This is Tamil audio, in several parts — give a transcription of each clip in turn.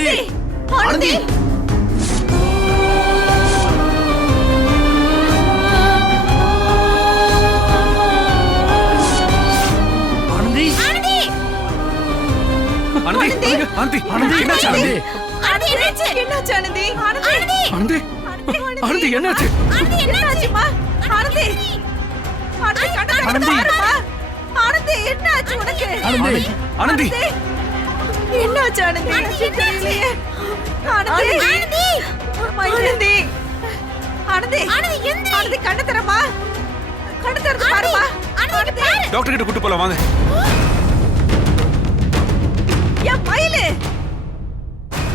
ஆனந்தி ஆனந்தி ஆனந்தி ஆனந்தி ஆனந்தி ஆனந்தி என்னாச்சு ஆனந்தி என்னாச்சு ஆனந்தி? ஆனந்தி ஆனந்தி என்னாச்சு என்னாச்சுமா? ஆனந்தி ஆனந்தி. ஆனந்தி என்னாச்சு உனக்கு? ஆனந்தி ஆனந்தி என்னாச்சு ஆனந்தி? எனக்கு தெரியலையே. ஆனந்தி ஆனந்தி ஆனந்தி ஆனந்தி கண்ணு தரமா? கண்ணு தரது பாருமா? ஆனந்தி டாக்டர் கிட்ட கூட்டி போலாம் வாங்க. ஏன் மயிலு,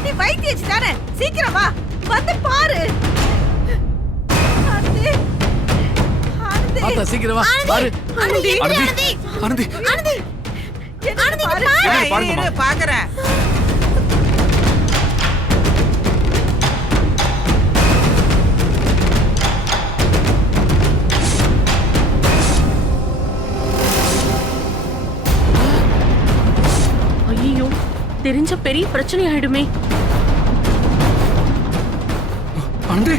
நீ வைத்தியச்சு தானே, சீக்கிரம் வா, வந்து பாரு. ஆனந்தி ஆனந்தி ஆத்தா சீக்கிரம் வா பாரு. ஆனந்தி ஆனந்தி ஆனந்தி ஆனந்தி ஆனந்தி பாரு. என்னன்னு பாருங்கம்மா. பாக்குறேன். ஐயோ, தெரிஞ்ச பெரிய பிரச்சனை ஆயிடுமே. ஆனந்தி